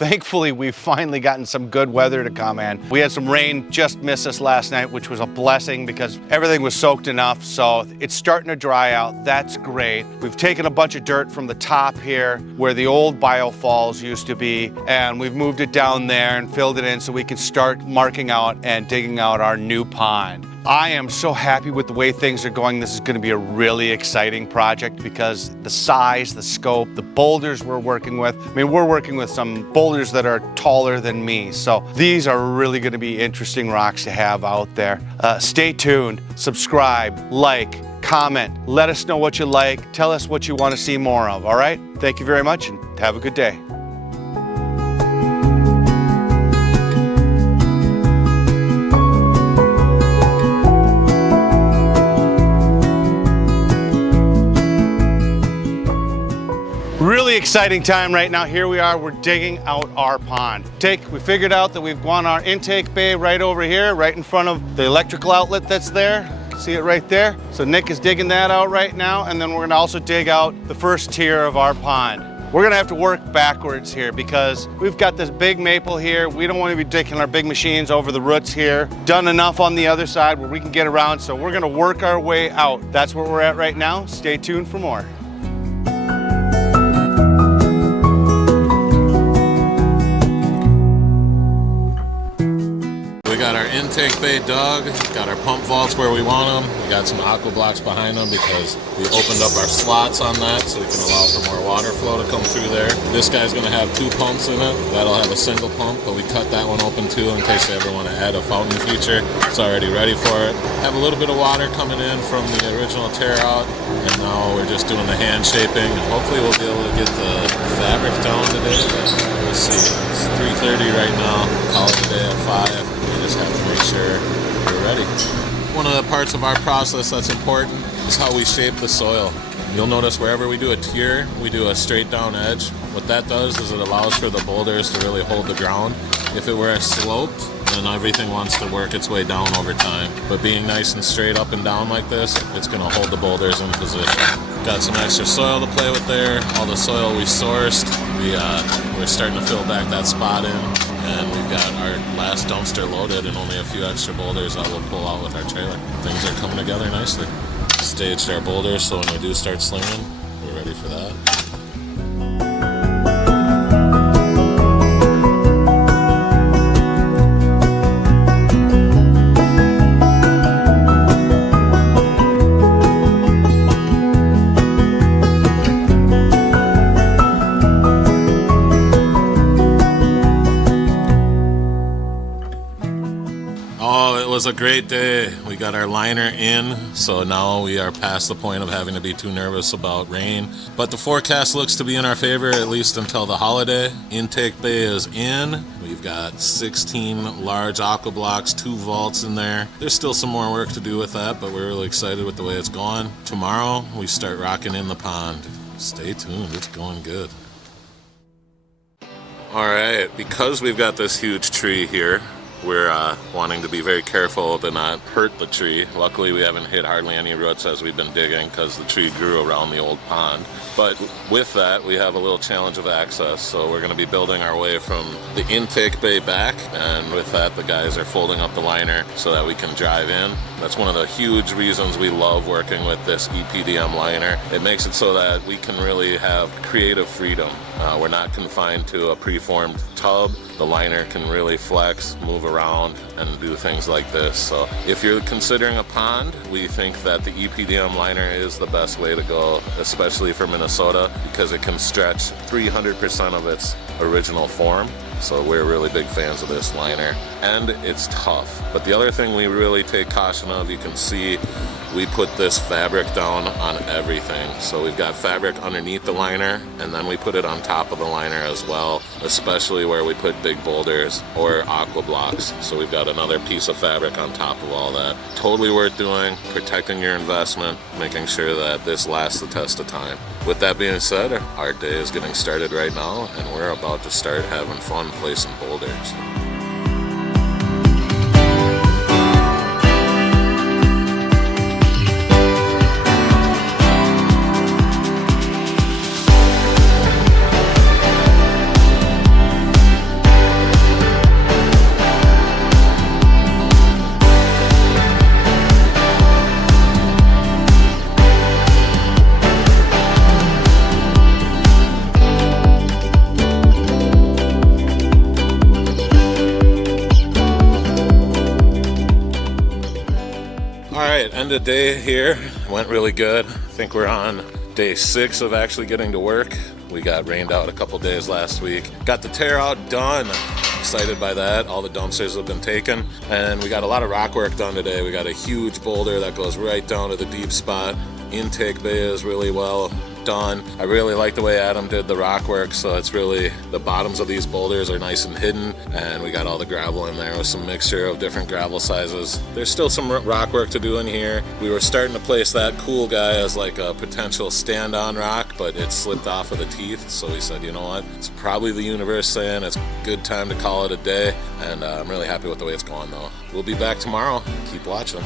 Thankfully, we've finally gotten some good weather to come in. We had some rain just miss us last night, which was a blessing because everything was soaked enough. So it's starting to dry out. That's great. We've taken a bunch of dirt from the top here where the old biofalls used to be, and we've moved it down there and filled it in so we can start marking out and digging out our new pond. I am so happy with the way things are going. This is going to be a really exciting project because the size, the scope, the boulders we're working with. I mean, we're working with some boulders that are taller than me. So these are really going to be interesting rocks to have out there. Stay tuned, subscribe, like, comment, let us know what you like. Tell us what you want to see more of, all right? Thank you very much and have a good day. Really exciting time right now. Here we are, we're digging out our pond. We figured out that we've gone our intake bay right over here, right in front of the electrical outlet that's there. See it right there? So Nick is digging that out right now, and then we're gonna also dig out the first tier of our pond. We're gonna have to work backwards here because we've got this big maple here. We don't want to be taking our big machines over the roots here. Done enough on the other side where we can get around, so we're gonna work our way out. That's where we're at right now. Stay tuned for more. Got our intake bay dug, got our pump vaults where we want them. We got some aqua blocks behind them because we opened up our slots on that so we can allow for more water flow to come through there. This guy's gonna have 2 pumps in it. That'll have a single pump, but we cut that one open too in case they ever want to add a fountain feature. It's already ready for it. Have a little bit of water coming in from the original tear out, and now we're just doing the hand shaping, and hopefully we'll be able to get the fabric down today. Let's see, it's 3:30 right now. Call it a day at 5. Just have to make sure we're ready. One of the parts of our process that's important is how we shape the soil. You'll notice wherever we do a tier, we do a straight down edge. What that does is it allows for the boulders to really hold the ground. If it were sloped, then everything wants to work its way down over time. But being nice and straight up and down like this, it's gonna hold the boulders in position. Got some extra soil to play with there. All the soil we sourced, we're starting to fill back that spot in. And we've got our last dumpster loaded and only a few extra boulders that we'll pull out with our trailer. Things are coming together nicely. Staged our boulders so when we do start slinging, we're ready for that. It was a great day. We got our liner in, so now we are past the point of having to be too nervous about rain. But the forecast looks to be in our favor, at least until the holiday. Intake bay is in. We've got 16 large aqua blocks, 2 vaults in there. There's still some more work to do with that, but we're really excited with the way it's going. Tomorrow, we start rocking in the pond. Stay tuned, it's going good. All right, because we've got this huge tree here, we're wanting to be very careful to not hurt the tree. Luckily, we haven't hit hardly any roots as we've been digging because the tree grew around the old pond. But with that, we have a little challenge of access. So we're going to be building our way from the intake bay back. And with that, the guys are folding up the liner so that we can drive in. That's one of the huge reasons we love working with this EPDM liner. It makes it so that we can really have creative freedom. We're not confined to a preformed tub. The liner can really flex, move around, and do things like this. So if you're considering a pond, we think that the EPDM liner is the best way to go, especially for Minnesota, because it can stretch 300% of its original form. So we're really big fans of this liner, and it's tough. But the other thing we really take caution of, you can see we put this fabric down on everything. So we've got fabric underneath the liner, and then we put it on top of the liner as well, especially where we put big boulders or aqua blocks. So we've got another piece of fabric on top of all that. Totally worth doing, protecting your investment, making sure that this lasts the test of time. With that being said, our day is getting started right now, and we're about to start having fun placing boulders. right, end of day here. Went really good. I think we're on day 6 of actually getting to work. We got rained out a couple days last week. Got the tear out done. Excited by that. All the dumpsters have been taken. And we got a lot of rock work done today. We got a huge boulder that goes right down to the deep spot. Intake bay is really well done. I really like the way Adam did the rock work, so it's really, the bottoms of these boulders are nice and hidden, and we got all the gravel in there with some mixture of different gravel sizes. There's still some rock work to do in here. We were starting to place that cool guy as like a potential stand-on rock, but it slipped off of the teeth, so we said, you know what, it's probably the universe saying it's a good time to call it a day, and I'm really happy with the way it's going though. We'll be back tomorrow. Keep watching.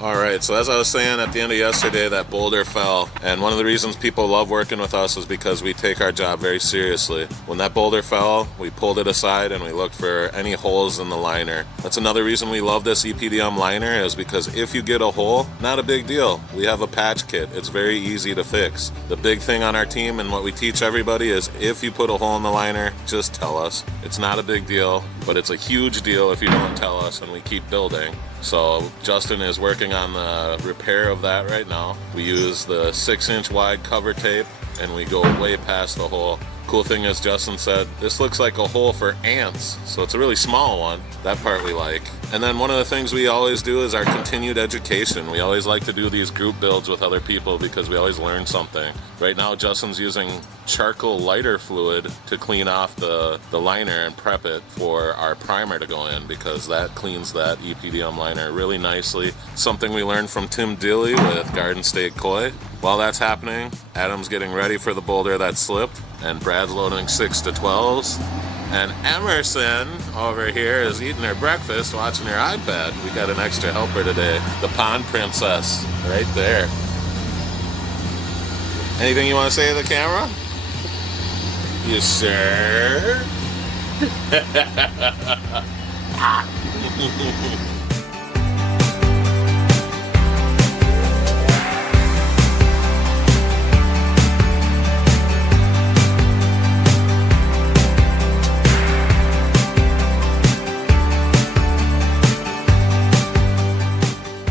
Alright, so as I was saying at the end of yesterday, that boulder fell, and one of the reasons people love working with us is because we take our job very seriously. When that boulder fell, we pulled it aside and we looked for any holes in the liner. That's another reason we love this EPDM liner, is because if you get a hole, not a big deal. We have a patch kit. It's very easy to fix. The big thing on our team and what we teach everybody is if you put a hole in the liner, just tell us. It's not a big deal, but it's a huge deal if you don't tell us, and we keep building. So Justin is working on the repair of that right now. We use the 6-inch wide cover tape and we go way past the hole. Cool thing is, Justin said, this looks like a hole for ants, so it's a really small one. That part we like. And then one of the things we always do is our continued education. We always like to do these group builds with other people because we always learn something. Right now, Justin's using charcoal lighter fluid to clean off the liner and prep it for our primer to go in, because that cleans that EPDM liner really nicely. Something we learned from Tim Dilly with Garden State Koi. While that's happening, Adam's getting ready for the boulder that slipped, and Brad's loading 6 to 12s. And Emerson over here is eating her breakfast, watching her iPad. We got an extra helper today, the pond princess, right there. Anything you want to say to the camera? You sure?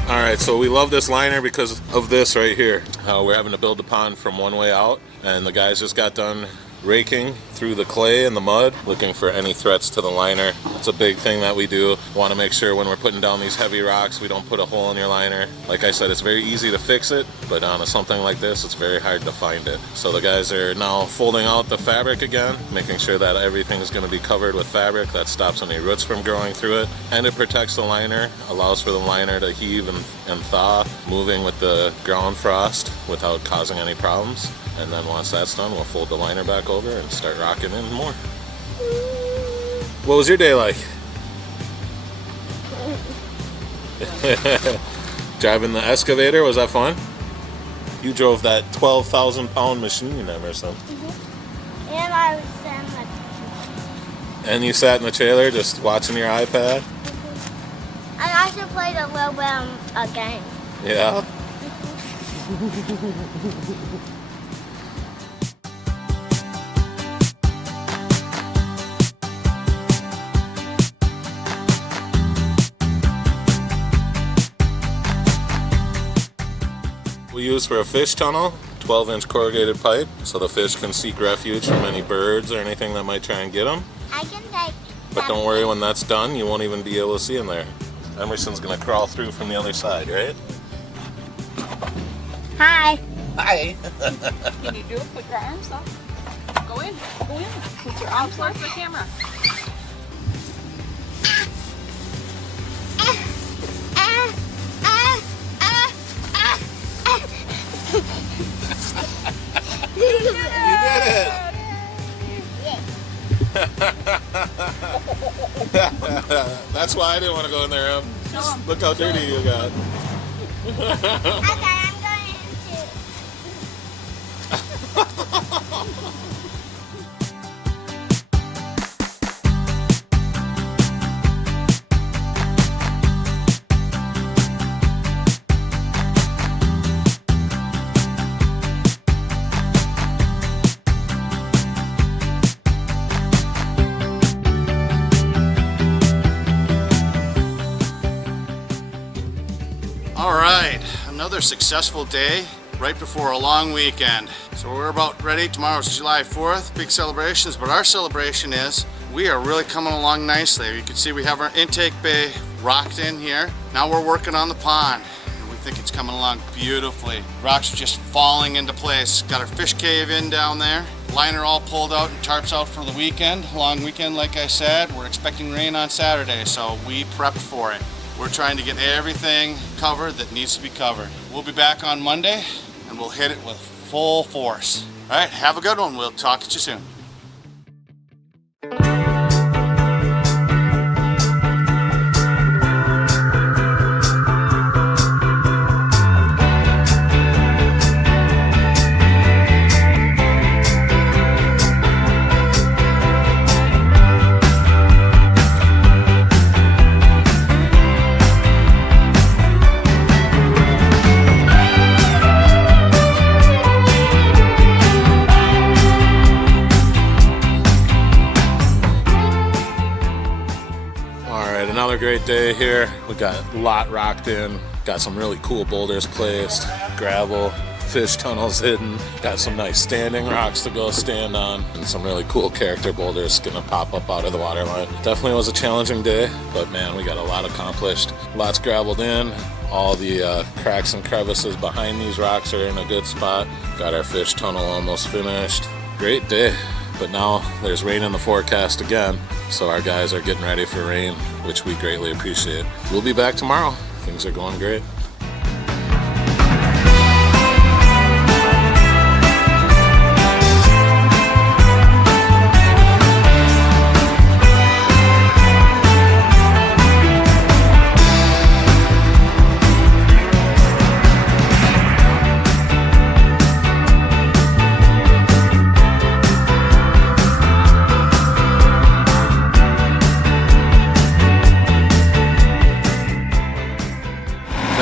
Alright, so we love this liner because of this right here. We're having to build the pond from one way out, and the guys just got done raking through the clay and the mud, looking for any threats to the liner. It's a big thing that we do. Want to make sure when we're putting down these heavy rocks, we don't put a hole in your liner. Like I said, it's very easy to fix it, but on something like this, it's very hard to find it. So the guys are now folding out the fabric again, making sure that everything is going to be covered with fabric that stops any roots from growing through it, and it protects the liner, allows for the liner to heave and thaw, moving with the ground frost without causing any problems. And then once that's done, we'll fold the liner back over and start rocking in more. What was your day like? Driving the excavator, was that fun? You drove that 12,000-pound machine, Emerson. Mm-hmm. And I was sat in the And you sat in the trailer just watching your iPad? Mm-hmm. And I also played a little bit of a game. Yeah? We use for a fish tunnel, 12-inch corrugated pipe, so the fish can seek refuge from any birds or anything that might try and get them. I can take. But don't worry, when that's done, you won't even be able to see in there. Emerson's gonna crawl through from the other side, right? Hi. Hi. Can you do it? Put your arms up. Go in. Go in. Put your arms towards the camera. You did it! That's why I didn't want to go in there. Look how dirty you got. Okay, I'm going into. another successful day right before a long weekend. So we're about ready. Tomorrow's July 4th, big celebrations, but our celebration is we are really coming along nicely. You can see we have our intake bay rocked in here. Now we're working on the pond. I think it's coming along beautifully. Rocks are just falling into place. Got our fish cave in down there. Liner all pulled out and tarps out for the weekend. Long weekend, like I said. We're expecting rain on Saturday, so we prepped for it. We're trying to get everything covered that needs to be covered. We'll be back on Monday and we'll hit it with full force. All right, have a good one. We'll talk to you soon. Another great day here. We got a lot rocked in, got some really cool boulders placed, gravel, fish tunnels hidden, got some nice standing rocks to go stand on, and some really cool character boulders gonna pop up out of the water line. Definitely was a challenging day, but man, we got a lot accomplished. Lots gravelled in. All the cracks and crevices behind these rocks are in a good spot. Got our fish tunnel almost finished. Great day. But now there's rain in the forecast again, so our guys are getting ready for rain, which we greatly appreciate. We'll be back tomorrow. Things are going great.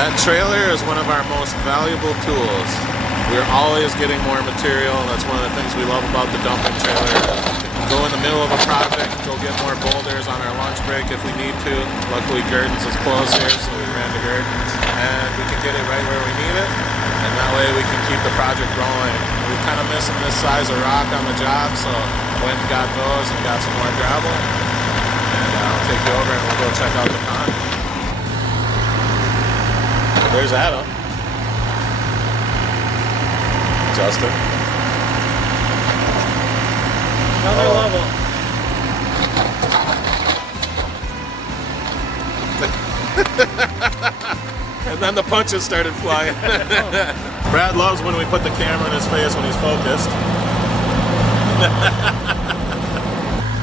That trailer is one of our most valuable tools. We're always getting more material. That's one of the things we love about the dumping trailer. Go in the middle of a project, go get more boulders on our lunch break if we need to. Luckily Gurdon's is closed here, so we ran to Gurdon's. And we can get it right where we need it. And that way we can keep the project rolling. We're kind of missing this size of rock on the job, so went and got those and got some more gravel. And I'll take you over and we'll go check out the pond. There's Adam. Justin. Another level. And then the punches started flying. Brad loves when we put the camera in his face when he's focused.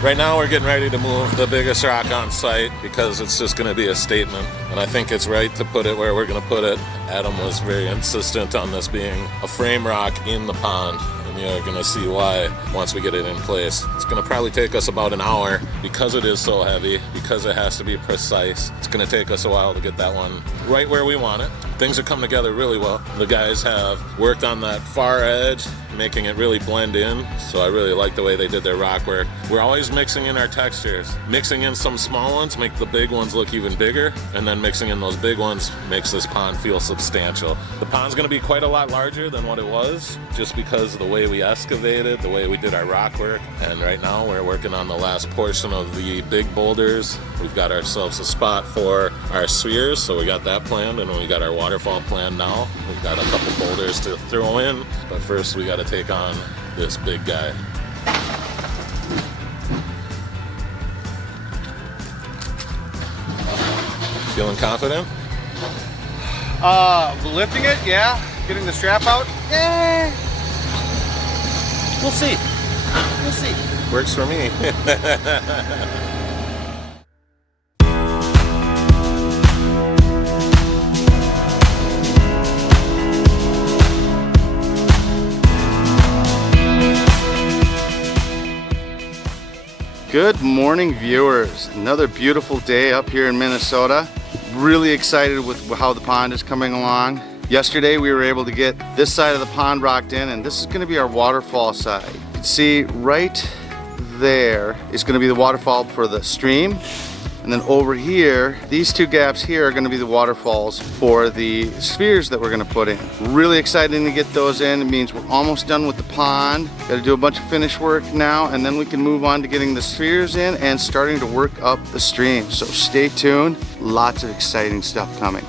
Right now we're getting ready to move the biggest rock on site because it's just going to be a statement, and I think it's right to put it where we're going to put it. Adam was very insistent on this being a frame rock in the pond, and you're going to see why once we get it in place. It's going to probably take us about an hour because it is so heavy, because it has to be precise. It's going to take us a while to get that one right where we want it. Things have come together really well. The guys have worked on that far edge, making it really blend in, so I really like the way they did their rock work. We're always mixing in our textures. Mixing in some small ones make the big ones look even bigger, and then mixing in those big ones makes this pond feel substantial. The pond's gonna be quite a lot larger than what it was, just because of the way we excavated, the way we did our rock work, and right now we're working on the last portion of the big boulders. We've got ourselves a spot for our spheres, so we got that planned, and we got our waterfall planned now. We've got a couple boulders to throw in, but first we gotta take on this big guy. Feeling confident? Lifting it, yeah. Getting the strap out, eh. We'll see. We'll see. Works for me. Good morning, viewers. Another beautiful day up here in Minnesota. Really excited with how the pond is coming along. Yesterday we were able to get this side of the pond rocked in, and this is going to be our waterfall side. You can see right there is going to be the waterfall for the stream, And then over here, these two gaps here are gonna be the waterfalls for the spheres that we're gonna put in. Really exciting to get those in. It means we're almost done with the pond. Gotta do a bunch of finish work now, and then we can move on to getting the spheres in and starting to work up the stream. So stay tuned, lots of exciting stuff coming.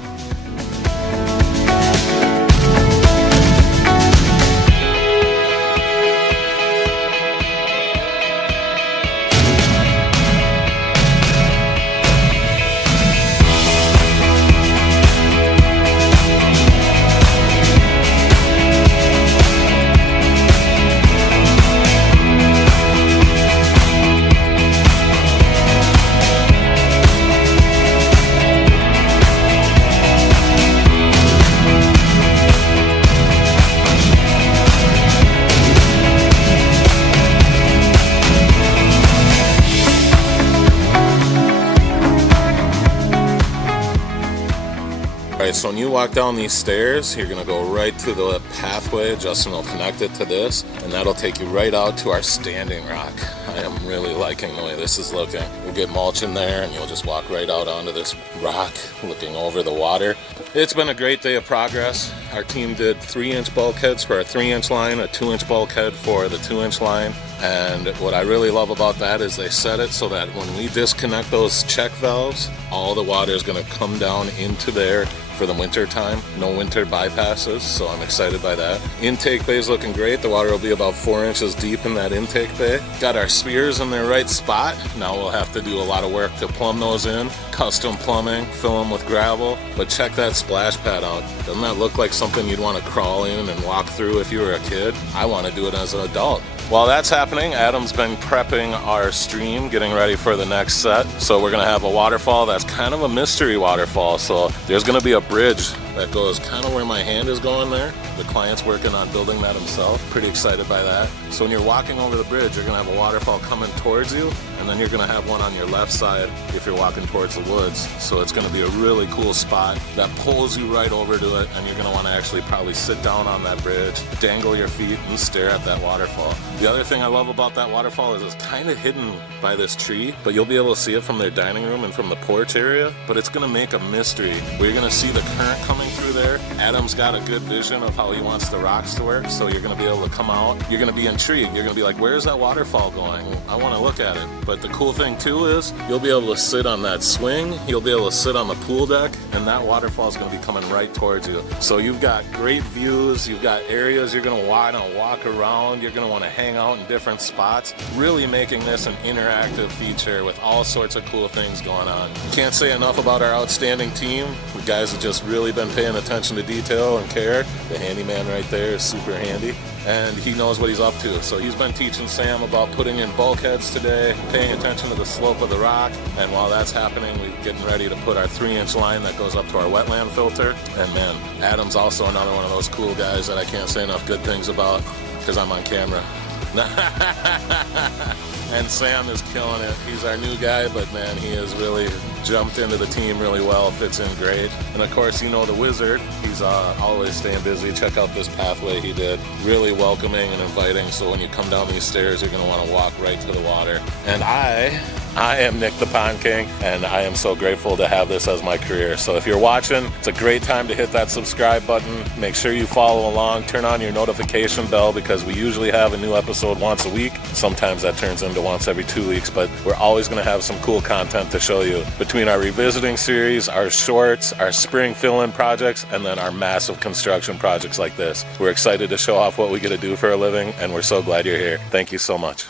Alright, so when you walk down these stairs, you're going to go right to the pathway. Justin will connect it to this, and that'll take you right out to our standing rock. I am really liking the way this is looking. You'll get mulch in there, and you'll just walk right out onto this rock, looking over the water. It's been a great day of progress. Our team did 3-inch bulkheads for our 3-inch line, a 2-inch bulkhead for the 2-inch line. And what I really love about that is they set it so that when we disconnect those check valves, all the water is going to come down into there for the winter time. No winter bypasses, so I'm excited by that. Intake bay is looking great. The water will be about 4 inches deep in that intake bay. Got our spheres in their right spot. Now we'll have to do a lot of work to plumb those in. Custom plumbing, fill them with gravel. But check that splash pad out. Doesn't that look like something you'd want to crawl in and walk through if you were a kid? I want to do it as an adult. While that's happening, Adam's been prepping our stream, getting ready for the next set. So we're gonna have a waterfall that's kind of a mystery waterfall. So there's gonna be a bridge that goes kind of where my hand is going there. The client's working on building that himself. Pretty excited by that. So when you're walking over the bridge, you're gonna have a waterfall coming towards you, and then you're gonna have one on your left side if you're walking towards the woods. So it's gonna be a really cool spot that pulls you right over to it, and you're gonna wanna actually probably sit down on that bridge, dangle your feet, and stare at that waterfall. The other thing I love about that waterfall is it's kind of hidden by this tree, but you'll be able to see it from their dining room and from the porch area, but it's gonna make a mystery where you're gonna see the current coming through there. Adam's got a good vision of how he wants the rocks to work, so you're gonna be able to come out. You're gonna be intrigued. You're gonna be like, where's that waterfall going? I wanna look at it. But the cool thing too is you'll be able to sit on that swing, you'll be able to sit on the pool deck, and that waterfall is gonna be coming right towards you. So you've got great views, you've got areas you're gonna wanna walk around, you're gonna wanna hang out in different spots, really making this an interactive feature with all sorts of cool things going on. Can't say enough about our outstanding team. The guys have just really been paying attention to detail and care. The handyman right there is super handy, and he knows what he's up to. So he's been teaching Sam about putting in bulkheads today, paying attention to the slope of the rock, and while that's happening, we're getting ready to put our 3-inch line that goes up to our wetland filter. And man, Adam's also another one of those cool guys that I can't say enough good things about because I'm on camera. And Sam is killing it. He's our new guy, but man, he has really jumped into the team really well, fits in great. And of course, you know the wizard, he's always staying busy. Check out this pathway he did. Really welcoming and inviting, so when you come down these stairs, you're gonna wanna walk right to the water. And I am Nick the Pond King, and I am so grateful to have this as my career. So if you're watching, it's a great time to hit that subscribe button. Make sure you follow along, turn on your notification bell, because we usually have a new episode once a week. Sometimes that turns into once every 2 weeks, but we're always gonna have some cool content to show you. Between our revisiting series, our shorts, our spring fill-in projects, and then our massive construction projects like this. We're excited to show off what we get to do for a living, and we're so glad you're here. Thank you so much.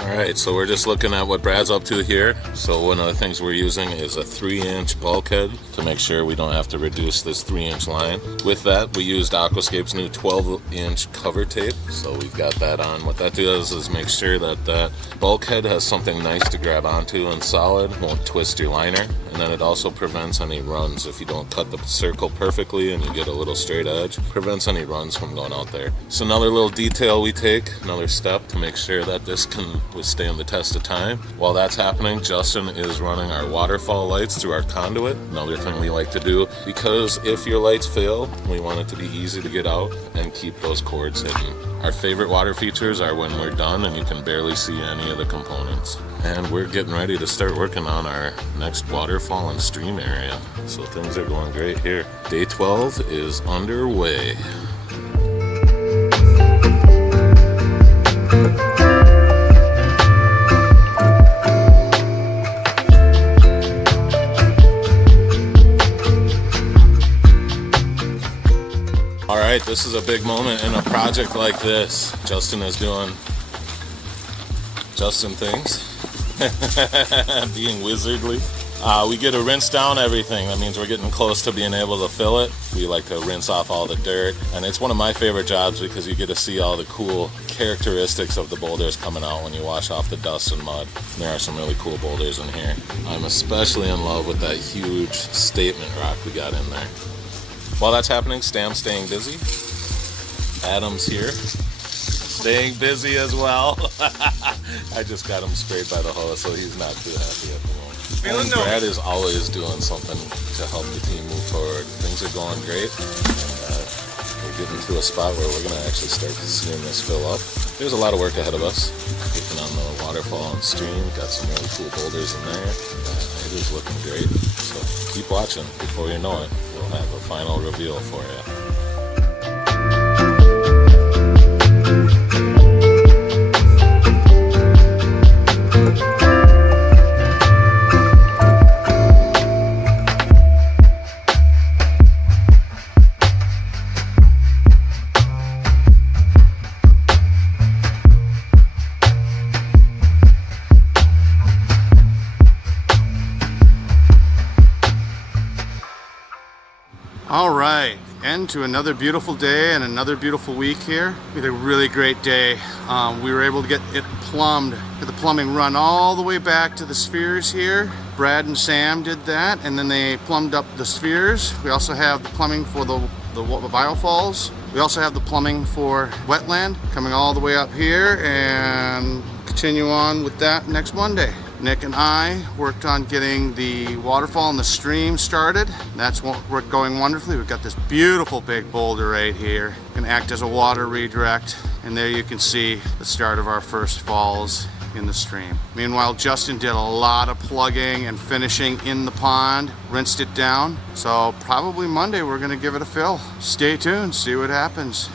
Alright, so we're just looking at what Brad's up to here. So one of the things we're using is a 3-inch bulkhead to make sure we don't have to reduce this 3-inch line. With that, we used Aquascape's new 12-inch cover tape. So we've got that on. What that does is make sure that that bulkhead has something nice to grab onto and solid, won't twist your liner. and then it also prevents any runs if you don't cut the circle perfectly and you get a little straight edge. Prevents any runs from going out there. So another little detail we take, another step to make sure that this can withstand the test of time. While that's happening, Justin is running our waterfall lights through our conduit. Another thing we like to do, because if your lights fail, we want it to be easy to get out and keep those cords hidden. Our favorite water features are when we're done and you can barely see any of the components. And we're getting ready to start working on our next waterfall and stream area. So things are going great here. Day 12 is underway. All right, this is a big moment in a project like this. Justin is doing Justin things, being wizardly. We get to rinse down everything. That means we're getting close to being able to fill it. We like to rinse off all the dirt, and it's one of my favorite jobs because you get to see all the cool characteristics of the boulders coming out when you wash off the dust and mud. And there are some really cool boulders in here. I'm especially in love with that huge statement rock we got in there. While that's happening, Stam's staying busy. Adam's here, staying busy as well. I just got him sprayed by the hose, so he's not too happy at the moment. And Brad is always doing something to help the team move forward. Things are going great, and we're getting to a spot where we're going to actually start seeing this fill up. There's a lot of work ahead of us. Working on the waterfall and stream, got some really cool boulders in there. It is looking great, so keep watching. Before you know it, we'll have a final reveal for you. All right, end to another beautiful day and another beautiful week here. We had a really great day. We were able to get it plumbed, get the plumbing run all the way back to the spheres here. Brad and Sam did that, and then they plumbed up the spheres. We also have the plumbing for the biofalls. We also have the plumbing for wetland coming all the way up here, and continue on with that next Monday. Nick and I worked on getting the waterfall and the stream started. That's worked going wonderfully. We've got this beautiful big boulder right here. Can act as a water redirect. And there you can see the start of our first falls in the stream. Meanwhile, Justin did a lot of plugging and finishing in the pond, rinsed it down. So probably Monday we're gonna give it a fill. Stay tuned, see what happens.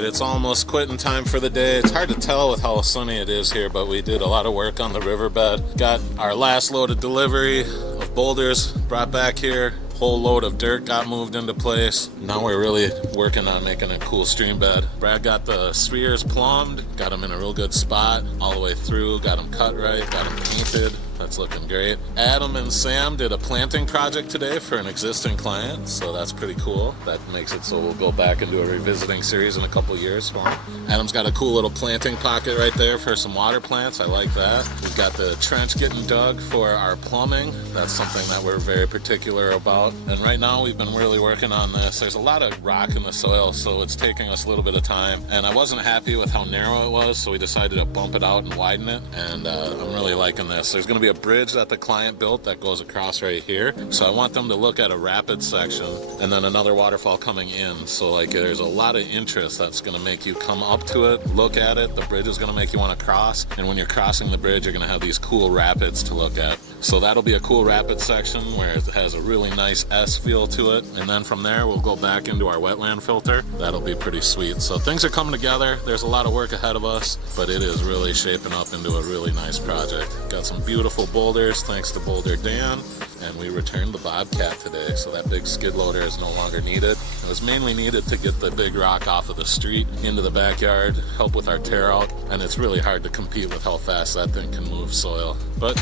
It's almost quitting time for the day. It's hard to tell with how sunny it is here, but we did a lot of work on the riverbed. Got our last load of delivery of boulders brought back here. Whole load of dirt got moved into place. Now we're really working on making a cool stream bed. Brad got the spheres plumbed, got them in a real good spot all the way through, got them cut right, got them painted. That's looking great. Adam and Sam did a planting project today for an existing client, so that's pretty cool. That makes it so we'll go back and do a revisiting series in a couple years for him. Adam's got a cool little planting pocket right there for some water plants. I like that. We've got the trench getting dug for our plumbing. That's something that we're very particular about. And right now we've been really working on this. There's a lot of rock in the soil, so it's taking us a little bit of time. And I wasn't happy with how narrow it was, so we decided to bump it out and widen it. And I'm really liking this. There's going to be a bridge that the client built that goes across right here. So I want them to look at a rapid section and then another waterfall coming in. So like there's a lot of interest that's going to make you come up to it, look at it. The bridge is going to make you want to cross. And when you're crossing the bridge, you're going to have these cool rapids to look at. So that'll be a cool rapid section where it has a really nice S feel to it. And then from there, we'll go back into our wetland filter. That'll be pretty sweet. So things are coming together. There's a lot of work ahead of us, but it is really shaping up into a really nice project. Got some beautiful boulders, thanks to Boulder Dan. and we returned the Bobcat today, so that big skid loader is no longer needed. It was mainly needed to get the big rock off of the street into the backyard, help with our tear out, and it's really hard to compete with how fast that thing can move soil. But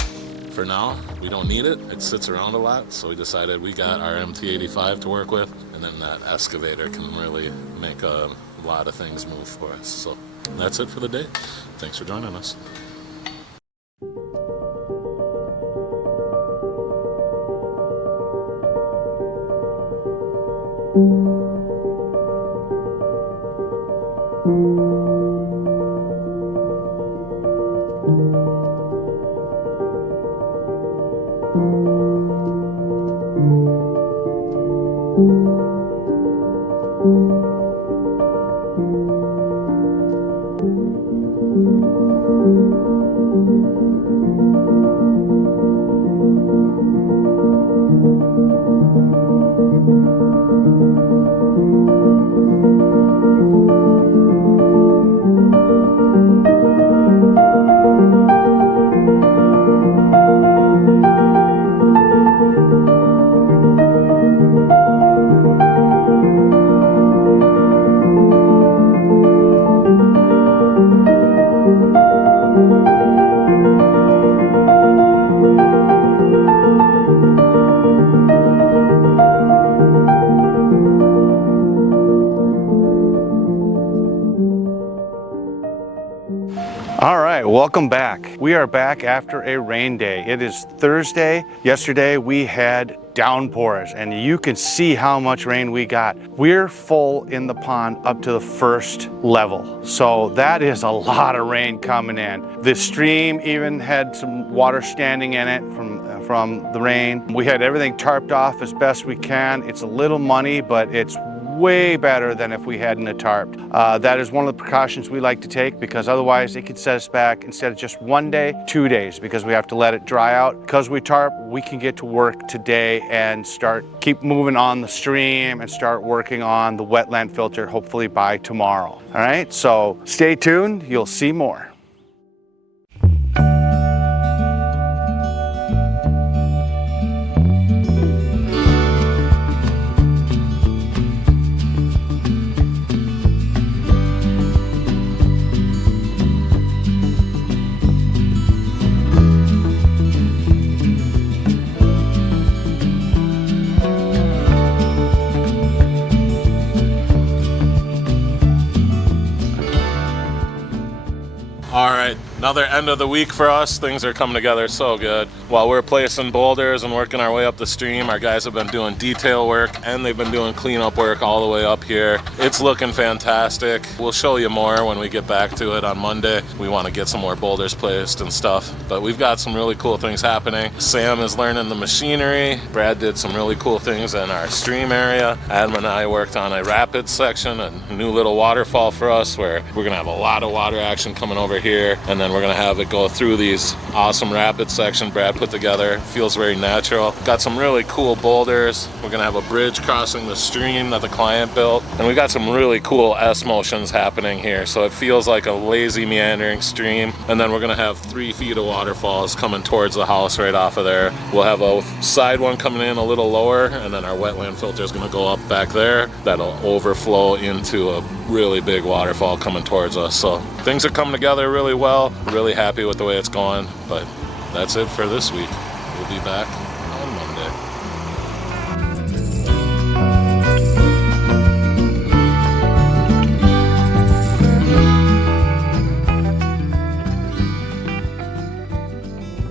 for now, we don't need it. It sits around a lot, so we decided we got our MT85 to work with, and then that excavator can really make a lot of things move for us. So that's it for the day. Thanks for joining us. All right, welcome back. We are back after a rain day. It is Thursday. Yesterday we had downpours and you can see how much rain we got. We're full in the pond up to the first level. So that is a lot of rain coming in. The stream even had some water standing in it from the rain. We had everything tarped off as best we can. It's a little money, but it's way better than if we hadn't tarped. That is one of the precautions we like to take, because otherwise it could set us back, instead of just 1 day, 2 days, because we have to let it dry out. Because we tarp, we can get to work today and keep moving on the stream and start working on the wetland filter hopefully by tomorrow. All right, so stay tuned, you'll see more. All right, another end of the week for us. Things are coming together so good. While we're placing boulders and working our way up the stream, our guys have been doing detail work and they've been doing cleanup work all the way up here. It's looking fantastic. We'll show you more when we get back to it on Monday. We want to get some more boulders placed and stuff, but we've got some really cool things happening. Sam is learning the machinery. Brad did some really cool things in our stream area. Adam and I worked on a rapid section, a new little waterfall for us, where we're gonna have a lot of water action coming over here, and then we're gonna have it go through these awesome rapid section Brad put together. Feels very natural. Got some really cool boulders. We're gonna have a bridge crossing the stream that the client built, and we got some really cool S motions happening here, so it feels like a lazy meandering stream. And then we're gonna have 3 feet of waterfalls coming towards the house right off of there. We'll have a side one coming in a little lower, and then our wetland filter is gonna go up back there. That'll overflow into a really big waterfall coming towards us. So things are coming together really well. Really happy with the way it's going, but that's it for this week. We'll be back on Monday.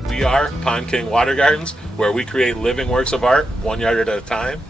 We are Pond King Water Gardens, where we create living works of art 1 yard at a time.